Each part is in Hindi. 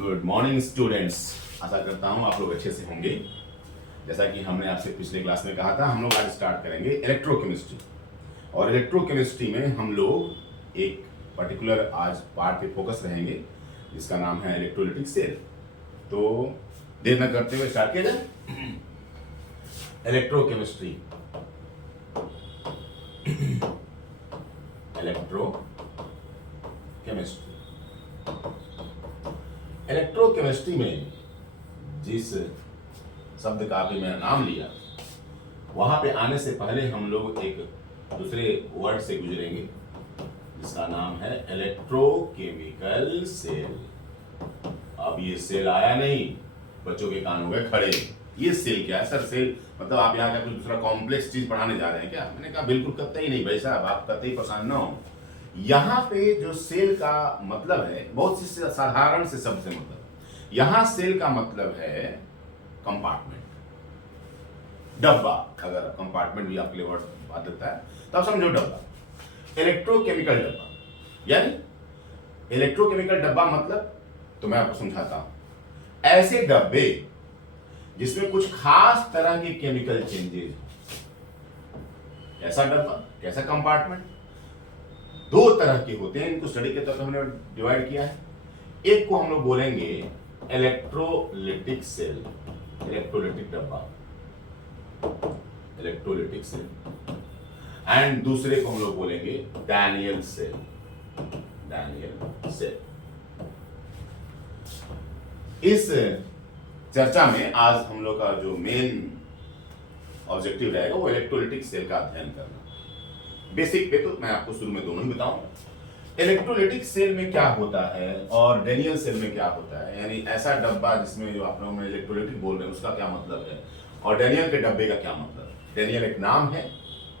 Good morning students. आशा करता हूँ आप लोग अच्छे से होंगे। जैसा कि हमने आपसे पिछले क्लास में कहा था, हम लोग आज स्टार्ट करेंगे इलेक्ट्रोकेमिस्ट्री। और इलेक्ट्रोकेमिस्ट्री में हम लोग एक पर्टिकुलर आज पार्ट पे फोकस रहेंगे जिसका नाम है इलेक्ट्रोलिटिक सेल। तो देर न करते हुए स्टार्ट किया जाए। इलेक्ट्रोकेमिस्ट्री, इलेक्ट्रोकेमिस्ट्री में जिस शब्द का भी मैंने नाम लिया, वहां पे आने से पहले हम लोग एक दूसरे वर्ड से गुजरेंगे जिसका नाम है इलेक्ट्रोकेमिकल सेल। अब ये सेल आया नहीं, बच्चों के कान हो गए खड़े। ये सेल क्या है सर? सेल मतलब आप यहाँ का कुछ दूसरा कॉम्प्लेक्स चीज पढ़ाने जा रहे हैं क्या? मैंने कहा बिल्कुल कतई नहीं भाई साहब, आप कतई परेशान ना हो। यहाँ पे जो सेल का मतलब है, बहुत सी साधारण से शब्द से मतलब, यहाँ सेल का मतलब है कंपार्टमेंट, डब्बा। अगर कंपार्टमेंट भी आपके लिए वर्ड बात देता है तो आप समझो डब्बा, इलेक्ट्रोकेमिकल डब्बा। यानी इलेक्ट्रोकेमिकल डब्बा मतलब, तो मैं आपको समझाता हूं, ऐसे डब्बे जिसमें कुछ खास तरह के केमिकल चेंजेस। कैसा डब्बा, कैसा कंपार्टमेंट? दो तरह के होते हैं, इनको स्टडी के तौर पर हमने डिवाइड किया है। एक को हम लोग बोलेंगे इलेक्ट्रोलिटिक सेल, इलेक्ट्रोलिटिक डब्बा, इलेक्ट्रोलिटिक सेल। एंड दूसरे को हम लोग बोलेंगे डैनियल सेल, डैनियल सेल। इस चर्चा में आज हम लोग का जो मेन ऑब्जेक्टिव रहेगा वो इलेक्ट्रोलिटिक सेल का अध्ययन करना। बेसिक पे तो मैं आपको शुरू में दोनों ही बताऊंगा। इलेक्ट्रोलिटिक सेल में क्या होता है और डैनियल सेल में क्या होता है, यानी ऐसा डब्बा जिसमें जो आप लोग इलेक्ट्रोलिटिक बोल रहे हैं उसका क्या मतलब है, और डैनियल के डब्बे का क्या मतलब है। डैनियल एक नाम है,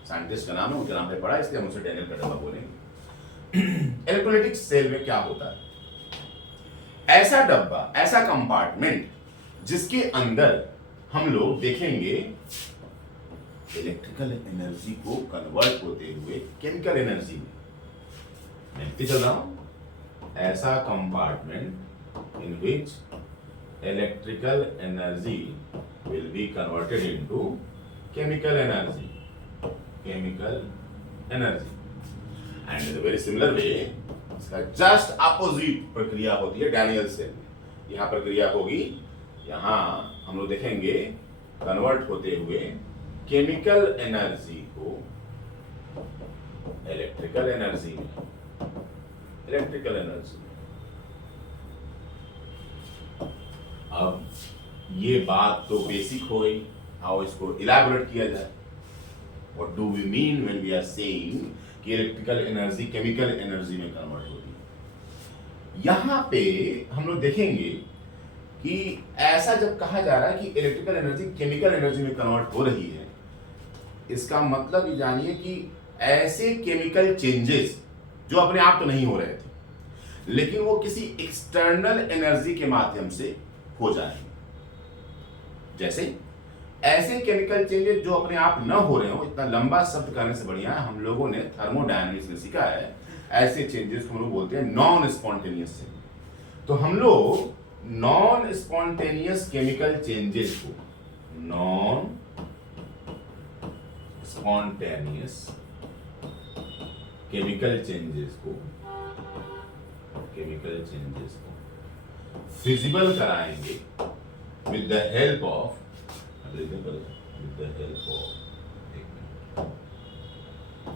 साइंटिस्ट का नाम है, उनके नाम पे पढ़ा, इसलिए हम उसे डैनियल का डब्बा बोलेंगे। इलेक्ट्रोलिटिक सेल में क्या होता है? ऐसा डब्बा, ऐसा कंपार्टमेंट जिसके अंदर हम लोग देखेंगे इलेक्ट्रिकल एनर्जी को कन्वर्ट होते हुए केमिकल एनर्जी में। मैं लिखते चल रहा हूं, ऐसा compartment in which electrical energy will be converted into chemical energy, chemical energy. And in a very similar way इसका जस्ट अपोजिट प्रक्रिया होती है डैनियल सेल में। यहां प्रक्रिया होगी, यहां हम लोग देखेंगे कन्वर्ट होते हुए केमिकल एनर्जी को इलेक्ट्रिकल एनर्जी में, इलेक्ट्रिकल एनर्जी में। अब ये बात तो बेसिक हो गई, आओ इसको इलैबोरेट किया जाए। What do we mean when we are saying कि इलेक्ट्रिकल एनर्जी केमिकल एनर्जी में कन्वर्ट होती है? यहां पे हम लोग देखेंगे कि ऐसा जब कहा जा रहा है कि इलेक्ट्रिकल एनर्जी केमिकल एनर्जी में कन्वर्ट हो रही है, इसका मतलब ये जानिए कि ऐसे केमिकल चेंजेस जो अपने आप तो नहीं हो रहे थे, लेकिन वो किसी एक्सटर्नल एनर्जी के माध्यम से हो जाएंगे। जैसे ऐसे केमिकल चेंजेस जो अपने आप न हो रहे हो, इतना लंबा शब्द करने से बढ़िया है, हम लोगों ने थर्मोडायनेमिक्स में सीखा है, ऐसे चेंजेस को हम लोग बोलते हैं नॉन स्पॉन्टेनियस चेंजेस। तो हम लोग नॉन स्पॉन्टेनियस केमिकल चेंजेस को, नॉन स्पॉन्टेनियस केमिकल चेंजेस को फिजिबल कराएंगे with the help of,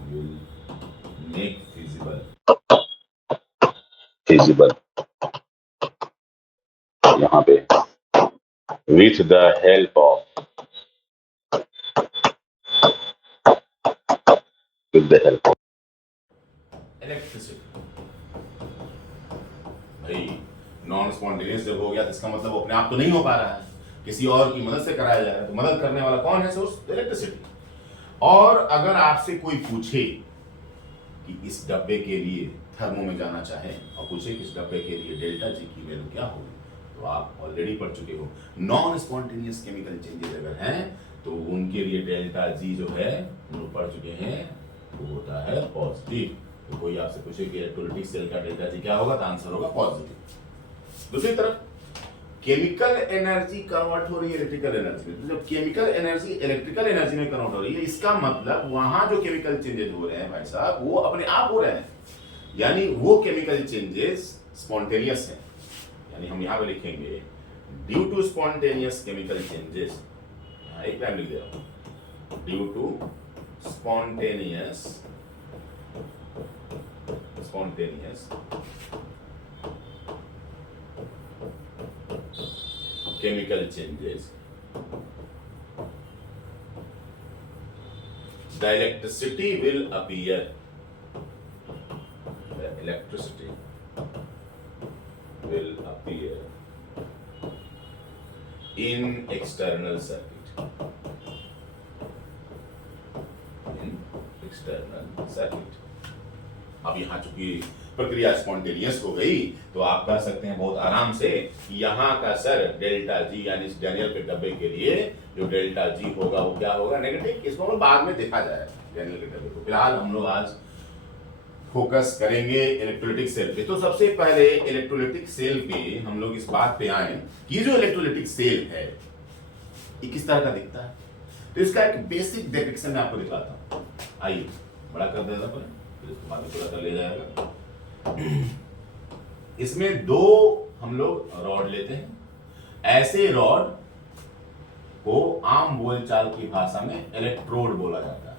will make feasible यहाँ पे with the help of, with the help of electricity. भाई नॉन स्पॉन्टेनियस जब हो गया तो इसका मतलब वो अपने आप तो नहीं हो पा रहा है, किसी और की मदद से कराया जा रहा है। तो मदद करने वाला कौन है? Source, electricity. और अगर आपसे कोई पूछे कि इस डब्बे के लिए थर्मो में जाना चाहे और पूछे कि इस डब्बे के लिए डेल्टा जी की वैल्यू क्या होगी, तो आप ऑलरेडी पढ़ चुके हो। नॉन स्पॉन्टेनियस केमिकल चेंजेस अगर हैं तो उनके लिए डेल्टा जी जो है हम लोग पढ़ चुके हैं, वो होता है पॉजिटिव। तो कोई आपसे पूछे कि इलेक्ट्रोलिटिक सेल का डेल्टा जी क्या होगा, तो आंसर होगा पॉजिटिव। दूसरी तरफ केमिकल एनर्जी कन्वर्ट हो रही है इलेक्ट्रिकल एनर्जी में। तो जब केमिकल एनर्जी इलेक्ट्रिकल एनर्जी में कन्वर्ट हो रही है, इसका मतलब वहां जो केमिकल चेंजेस हो रहे हैं भाई साहब, वो अपने आप हो रहे हैं, यानी वो केमिकल चेंजेस स्पॉन्टेनियस हैं। यानी हम यहां पे लिखेंगे due to spontaneous chemical changes, एक लाइन लिख दे रहा हूं, due to spontaneous chemical changes, the electricity will appear, the electricity will appear in external circuit, in external circuit। अब यहाँ चूंकि प्रक्रिया स्पॉन्टेनियस हो गई, तो आप कह सकते हैं बहुत आराम से यहाँ का सर डेल्टा जी, यानी इस डैनियल के डब्बे के लिए जो डेल्टा जी होगा वो क्या होगा, नेगेटिव। इसको हम बाद में देखा जाए डैनियल के डब्बे को। फिलहाल हम लोग आज फोकस करेंगे इलेक्ट्रोलिटिक सेल पे। तो सबसे पहले इलेक्ट्रोलिटिक सेल पे हम लोग इस बात पे आए कि जो इलेक्ट्रोलिटिक सेल है ये किस तरह का दिखता है। तो इसका एक बेसिक डिपिक्शन मैं आपको दिखाता हूँ। आइए बड़ा कर देता पर इसको बाद में थोड़ा सा ले जाएगा। इसमें दो हम लोग रॉड लेते हैं। ऐसे रॉड को आम बोलचाल की भाषा में इलेक्ट्रोड बोला जाता है।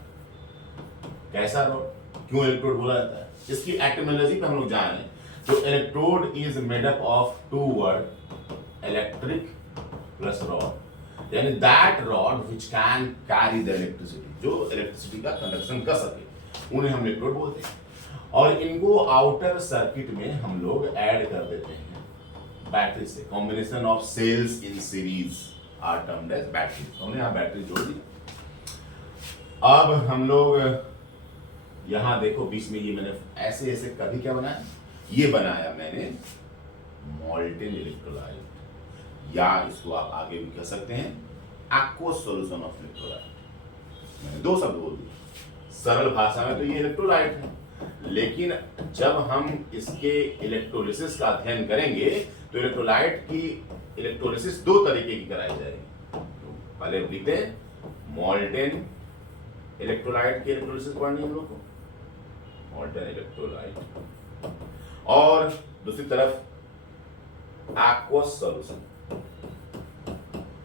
कैसा रॉड, क्यों इलेक्ट्रोड बोला जाता है, इसकी एटिमोलॉजी पे हम लोग जाएं तो electrode is made up of two word, electric plus rod, यानी that rod which can carry the electricity, जो इलेक्ट्रिसिटी का कंडक्शन कर सके, उन्हें हम इलेक्ट्रोड बोलते हैं। और इनको आउटर सर्किट में हम लोग ऐड कर देते हैं बैटरी से। Combination of cells in series are termed as battery. हमने यहां बैटरी जोड़ दी। अब हम लोग यहां देखो बीच में ये मैंने ऐसे ऐसे कभी क्या बनाया, ये बनाया मैंने मॉल्टेन इलेक्ट्रोलाइट, या इसको आप आगे भी कह सकते हैं एक्वस सॉल्यूशन ऑफ इलेक्ट्रोलाइट। मैंने दो शब्द बोल दिए। सरल भाषा में तो ये इलेक्ट्रोलाइट है, लेकिन जब हम इसके इलेक्ट्रोलिसिस का अध्ययन करेंगे तो इलेक्ट्रोलाइट की इलेक्ट्रोलिसिस दो तरीके की कराई जाएगी। तो पहले लिखते हैं मॉल्टेन इलेक्ट्रोलाइट की इलेक्ट्रोलिसिस पढ़नी हम लोग को, मॉल्टेन इलेक्ट्रोलाइट, और दूसरी तरफ aqueous solution,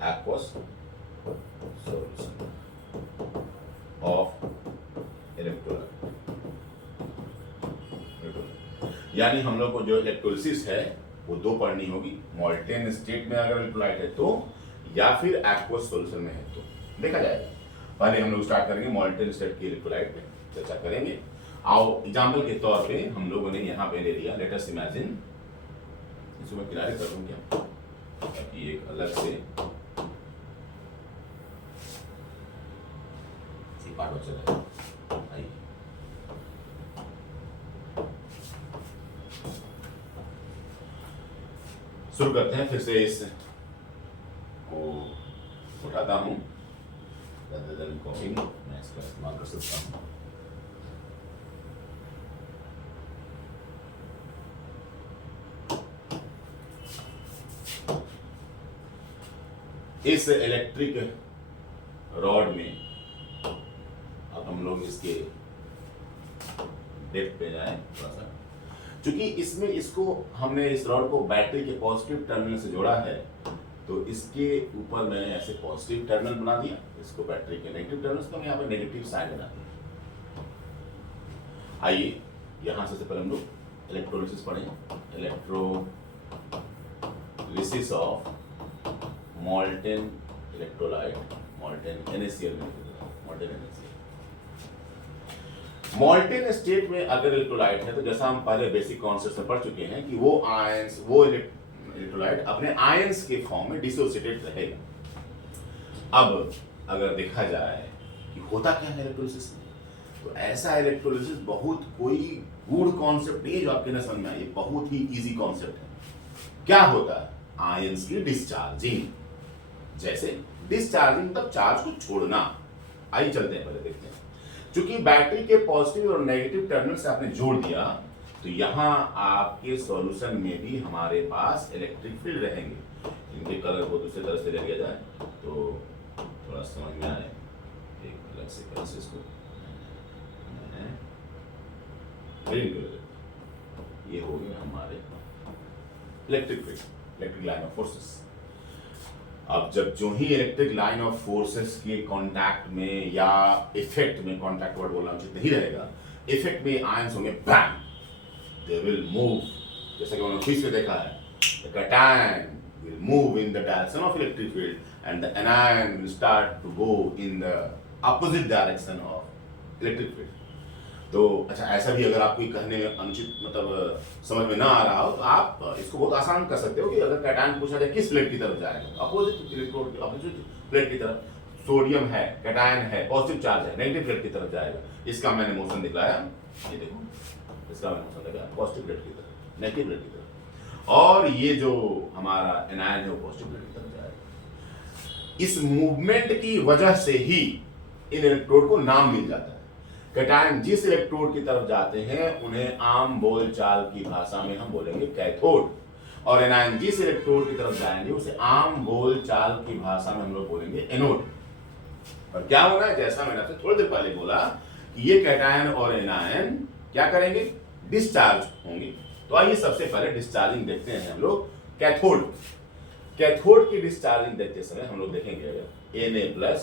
aqueous solution of electrolyte. यानी हम लोग को जो इलेक्ट्रोलिसिस है वो दो पढ़नी होगी, मॉल्टेन स्टेट में अगर इलेक्ट्रोलाइट है तो, या फिर एक्वस सॉल्यूशन में है तो, देखा जाएगा। पहले हम लोग स्टार्ट करेंगे मॉल्टेन स्टेट की इलेक्ट्रोलाइट पे चर्चा करेंगे। आओ एग्जांपल के तौर पे हम लोगों ने यहाँ पे ले लिया, लेट अस इमेजिन, इसको मैं किनारे कर दूं क्या, ताकि एक अलग से पार्ट बचा जाए। आइए शुरू करते हैं। फिर से इस को उठाता हूं, मैं इसका इस्तेमाल कर सकता हूं। इस इलेक्ट्रिक रॉड में अब हम लोग इसके डेप्थ पे जाएं थोड़ा सा, क्योंकि इसमें इसको हमने इस रॉड को बैटरी के पॉजिटिव टर्मिनल से जोड़ा है, तो इसके ऊपर मैंने ऐसे पॉजिटिव टर्मिनल बना दिया, इसको बैटरी के नेगेटिव टर्मिनल से यहाँ पे नेगेटिव साइड बना दिया। आइए यहाँ से पहले हम लोग इलेक्ट्रोलिसिस पढ़ेंगे। Electrolysis of molten electrolyte, molten NaCl, molten NaCl। Molten state में अगर इलेक्ट्रोलाइट है तो जैसा हम पहले बेसिक कॉन्सेप्ट में पढ़ चुके हैं कि वो आयंस, वो इलेक्ट्रोलाइट अपने आयंस के फॉर्म में डिसोसिएटेड रहेगा। अब अगर देखा जाए कि होता क्या है इलेक्ट्रोलिसिस में, तो ऐसा इलेक्ट्रोलिसिस बहुत कोई गूढ़ कॉन्सेप्ट नहीं है जो आपके न समझ में आए, बहुत ही इजी कॉन्सेप्ट है। क्या होता है, आयंस की डिस्चार्जिंग, जैसे डिस्चार्जिंग मतलब चार्ज को छोड़ना। आइए चलते हैं, पहले देखते हैं। चूंकि बैटरी के पॉजिटिव और नेगेटिव टर्मिनल से आपने जोड़ दिया, तो यहां आपके सॉल्यूशन में भी हमारे पास इलेक्ट्रिक फील्ड रहेंगे, इनके कलर को दूसरी तरह से ले लिया जाए तो थोड़ा समझ में आए। एक अलग से कलर से इसको ग्रीन कलर, ये हो गए हमारे electric field, electric line of forces. अब जब जो ही इलेक्ट्रिक लाइन ऑफ फोर्सेस के कांटेक्ट में या इफेक्ट में, कांटेक्ट वर्ड बोलना उचित नहीं रहेगा, इफेक्ट में आयंस होंगे बैम, दे विल मूव, जैसा कि हमने फिजिक्स में देखा है, the cation will move in the direction of electric field and the anion will start to go in the opposite direction of electric field। तो अच्छा, ऐसा भी अगर आपको कहने में अनुचित मतलब समझ में ना आ रहा हो तो आप इसको बहुत आसान कर सकते हो कि अगर कैटायन पूछा जाए किस प्लेट की तरफ जाएगा, अपोजिट इलेक्ट्रोड के अपोजिट प्लेट की तरफ। सोडियम है, कैटायन है, पॉजिटिव चार्ज है, नेगेटिव प्लेट की तरफ जाएगा। इसका मैंने मोशन दिखाया, ये देखो, इसका मैंने मोशन दिखाया पॉजिटिव प्लेट की तरफ, नेगेटिव प्लेट की तरफ, और ये जो हमारा एनायन है वो पॉजिटिव प्लेट की तरफ जाएगा। इस मूवमेंट की वजह से ही इन इलेक्ट्रोड को नाम मिल जाता है। कैटायन जिस इलेक्ट्रोड की तरफ जाते हैं उन्हें आम बोलचाल की भाषा में हम बोलेंगे कैथोड, और एनायन जिस इलेक्ट्रोड की तरफ जाएंगे उसे आम बोलचाल की भाषा में हम लोग बोलेंगे एनोड। और क्या होना है, जैसा मैंने आपसे थोड़ी देर पहले बोला कि ये कैटायन और एनायन क्या करेंगे, डिस्चार्ज होंगे। तो आइए सबसे पहले डिस्चार्जिंग देखते हैं हम लोग कैथोड। कैथोड की डिस्चार्जिंग देखते समय हम लोग देखेंगे अगर Na+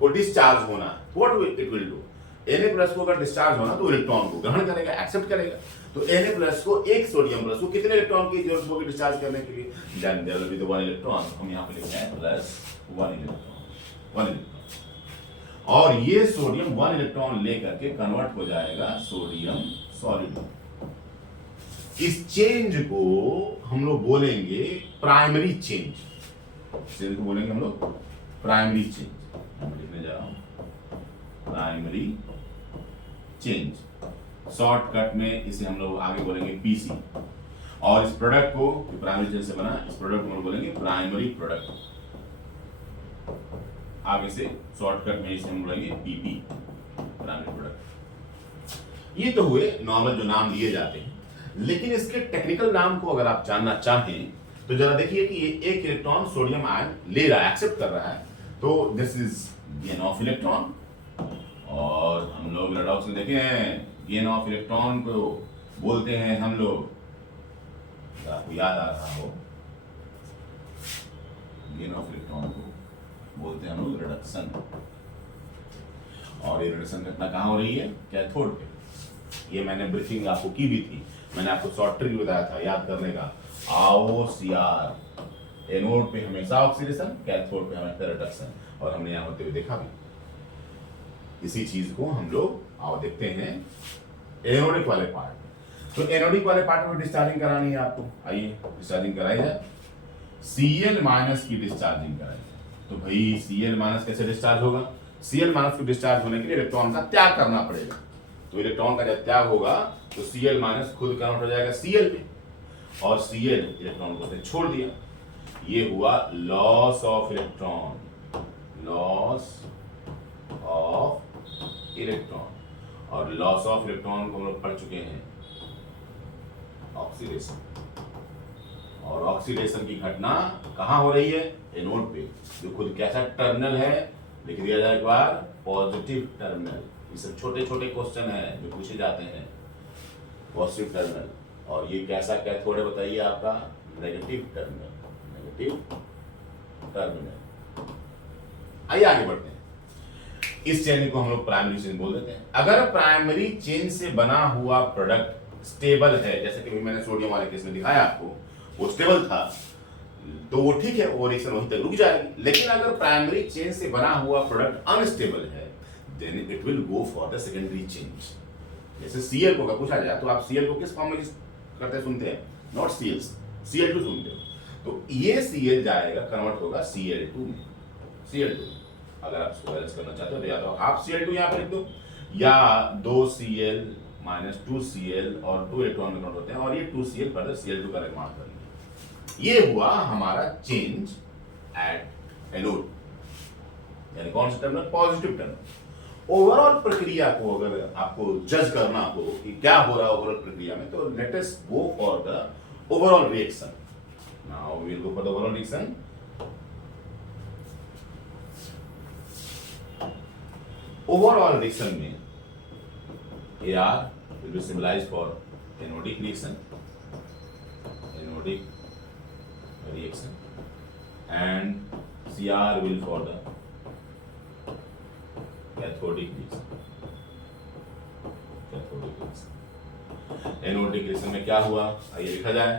को डिस्चार्ज होना, what it will do. Na+ को अगर डिस्चार्ज होना तो इलेक्ट्रॉन को ग्रहण करेगा, एक्सेप्ट करेगा। तो Na+ को एक सोडियम प्लस को कितने इलेक्ट्रॉन की जरूरत होगी डिस्चार्ज करने के लिए, then there will be the 1 electron. हम यहां पे लिखते हैं +1 इलेक्ट्रॉन। और ये सोडियम 1 इलेक्ट्रॉन लेकर के कन्वर्ट हो जाएगा सोडियम सॉलिड। इस चेंज को हम लोग बोलेंगे प्राइमरी चेंज, इसे बोलेंगे हम लोग प्राइमरी चेंज। मैं लिखने जा रहा हूं प्राइमरी चेंज, शॉर्टकट में इसे हम लोग आगे बोलेंगे पीसी। और इस प्रोडक्ट को जो प्राइमरी चेंज से बना, इस प्रोडक्ट को हम लोग बोलेंगे प्राइमरी प्रोडक्ट, आगे से शॉर्टकट में इसे हम बोलेंगे पीपी, प्राइमरी प्रोडक्ट। ये तो हुए नॉर्मल जो नाम लिए जाते हैं, लेकिन इसके टेक्निकल नाम को अगर आप जानना चाहें तो जरा देखिए कि ये एक इलेक्ट्रॉन सोडियम आयन ले रहा है, एक्सेप्ट कर रहा है, तो this is gain of electron. और हम लोग रेडॉक्स में देखे हैं गेन ऑफ इलेक्ट्रॉन को बोलते हैं हम लोग, आपको याद आ रहा हो, गेन ऑफ इलेक्ट्रॉन को बोलते हैं हम लोग रिडक्शन। और ये रिडक्शन घटना कहाँ हो रही है, कैथोड पे। ये मैंने ब्रीफिंग आपको की भी थी, मैंने आपको शॉर्ट ट्रिक बताया था याद करने का, AOCR। एनोड पे हमेशा ऑक्सीडेशन, कैथोड पे हमेशा रिडक्शन, और हमने यहाँ होते हुए देखा भी। इसी चीज को हम लोग आओ देखते हैं एनोडिक वाले पार्ट। तो एनोडिक वाले पार्ट में डिस्चार्जिंग करानी है आपको, आइए डिस्चार्जिंग कराई जाए। Cl- की डिस्चार्जिंग कराई जाए। तो भाई Cl- कैसे डिस्चार्ज होगा, Cl- को डिस्चार्ज होने के लिए इलेक्ट्रॉन का त्याग करना पड़ेगा। तो इलेक्ट्रॉन का जब त्याग होगा तो Cl- खुद कन्वर्ट हो जाएगा Cl में, और Cl इलेक्ट्रॉन को छोड़ दिया। ये हुआ loss of electron, loss of electron. और लॉस ऑफ इलेक्ट्रॉन को हम लोग पढ़ चुके हैं ऑक्सीडेशन। और ऑक्सीडेशन की घटना कहां हो रही है, एनोड पे, जो खुद कैसा टर्मिनल है, लिख दिया जाए एक बार, पॉजिटिव टर्मिनल। ये सब छोटे छोटे क्वेश्चन है जो पूछे जाते हैं, पॉजिटिव टर्मिनल। और ये कैसा कैथोड है बताइए आपका, नेगेटिव टर्मिनल, नेगेटिव टर्मिनल। आइए आगे बढ़ते हैं। इस चेन को हम लोग प्राइमरी चेन बोल देते हैं। अगर प्राइमरी चेन से बना हुआ प्रोडक्ट स्टेबल है, जैसे कि मैंने सोडियम वाले केस में दिखाया आपको, वो स्टेबल था, तो वो ठीक है, वो रिएक्शन वहीं तक रुक जाएगी। लेकिन अगर प्राइमरी चेन से बना हुआ प्रोडक्ट अनस्टेबल है, then it will go for the secondary change. जैसे Cl को अगर पूछा जाए तो आप Cl को किस फॉर्म में करते सुनते हैं, नॉट Cl, Cl2 सुनते हो, तो ये Cl जाएगा, कन्वर्ट होगा Cl2 में, Cl2। अगर आप इसको बैलेंस करना चाहते हो तो या तो हाफ Cl2 यहाँ पे लिख दो, या 2Cl - 2Cl, और 2 इलेक्ट्रॉन कन्वर्ट होते हैं, और ये 2Cl फर्दर Cl2 का निर्माण कर लेंगे। ये हुआ हमारा चेंज एट एनोड, यानी कौन सा टर्मिनल, पॉजिटिव टर्मिनल। ओवरऑल प्रक्रिया को अगर आपको जज करना हो कि क्या हो रहा है ओवरऑल प्रक्रिया में, तो let us go for the overall reaction. Now we will go for the overall reaction. Overall reaction में AR will be symbolized for anodic reaction, and CR will for the cathodic reaction. Anodic reaction में क्या हुआ आइए लिखा जाए।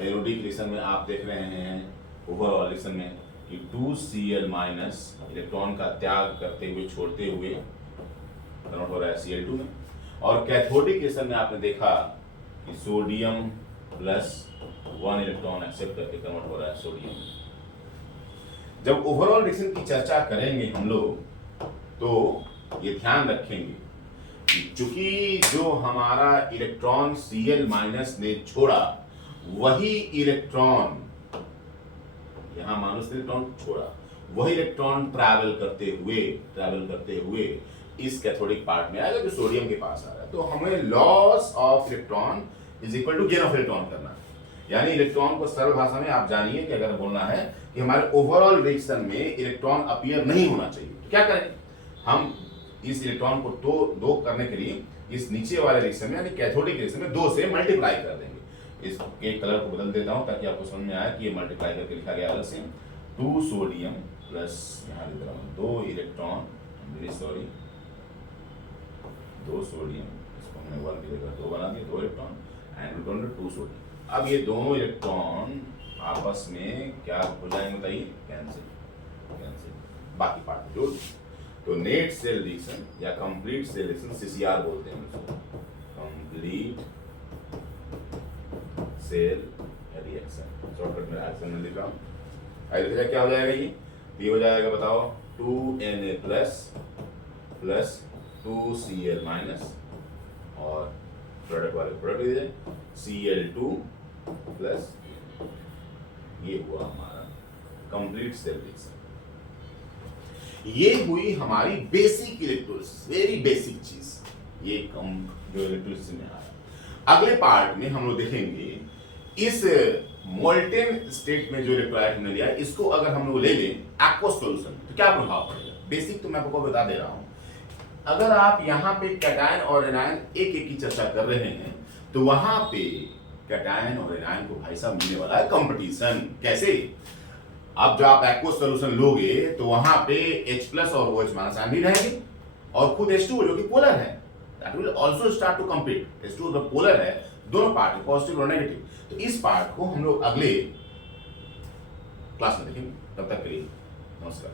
एनोडिक रिएक्शन में आप देख रहे हैं ओवरऑल रिएक्शन में कि 2Cl माइनस इलेक्ट्रॉन का त्याग करते हुए छोड़ते हुए कन्वर्ट हो रहा है Cl2 में, और कैथोडिक रिएक्शन में आपने देखा कि सोडियम प्लस 1 इलेक्ट्रॉन एक्सेप्ट करके कन्वर्ट हो रहा है सोडियम। जब ओवरऑल रिएक्शन की चर्चा करेंगे हम लोग तो ये ध्यान रखेंगे कि चूंकि जो हमारा इलेक्ट्रॉन Cl माइनस ने छोड़ा वही इलेक्ट्रॉन यहां माइनस इलेक्ट्रॉन छोड़ा, वही इलेक्ट्रॉन ट्रैवल करते हुए इस कैथोडिक पार्ट में आएगा जो सोडियम के पास आ रहा है। तो हमें loss of electron is equal to gain of electron करना है। यानी इलेक्ट्रॉन को सरल भाषा में आप जानिए कि अगर बोलना है कि हमारे ओवरऑल रिएक्शन में इलेक्ट्रॉन अपीयर नहीं होना चाहिए तो क्या करें, हम इस इलेक्ट्रॉन को दो करने के लिए इस नीचे वाले रिएक्शन में यानी कैथोडिक रिएक्शन में 2 से मल्टीप्लाई कर देंगे। इसके कलर को बदल देता हूं ताकि आपको समझ में आए कि ये मल्टीप्लाई करके लिखा गया अलग से 2 सोडियम प्लस यहां लिख रहा हूं 2 इलेक्ट्रॉन, वेरी सॉरी 2 सोडियम, इसको हमने 1 की जगह 2 बना दिया, 2 इलेक्ट्रॉन एंड रिटर्न 2 सोडियम। अब ये दोनों इलेक्ट्रॉन आपस में क्या हो जाएंगे बताइए, कैंसिल, बाकी पार्ट जोड़। तो नेट सेल रिएक्शन या कंप्लीट सेल रिएक्शन सीसीआर बोलते हैं उसको, कंप्लीट सेल रिएक्शन। शॉर्टकट में रिएक्शन में लिख रहा हूं। आइए देखिए क्या हो जाएगा, ये हो जाएगा बताओ 2Na प्लस 2Cl माइनस और प्रोडक्ट वाले प्रोडक्ट दीजिए Cl2 प्लस, ये हुआ हमारा कंप्लीट सेल रिएक्शन। ये हुई हमारी बेसिक इलेक्ट्रोलिसिस, वेरी बेसिक चीज, ये कम जो इलेक्ट्रोलिसिस में आ रहा है। अगले पार्ट में हम लोग देखेंगे इस मोल्टेन स्टेट में जो इलेक्ट्रोलाइट हमने लिया इसको अगर हम लोग ले लें एक्वस सॉल्यूशन तो क्या प्रभाव पड़ेगा। बेसिक तो मैं आपको बता दे रहा हूं। अगर आप यहाँ पे कैटायन और एनायन एक की चर्चा कर रहे हैं तो वहां पे कैटायन और एनायन को भाई साहब मिलने वाला है कंपटीशन। कैसे, अब जब आप एक्वस सॉल्यूशन लोगे तो वहां पे H+ और OH माइनस आयन भी रहेंगे और खुद H2 जो कि पोलर है that will also start to compete. H2 जो पोलर है, दोनों पार्ट पॉजिटिव और नेगेटिव। तो इस पार्ट को हम लोग अगले क्लास में देखेंगे। तब तक के लिए नमस्कार।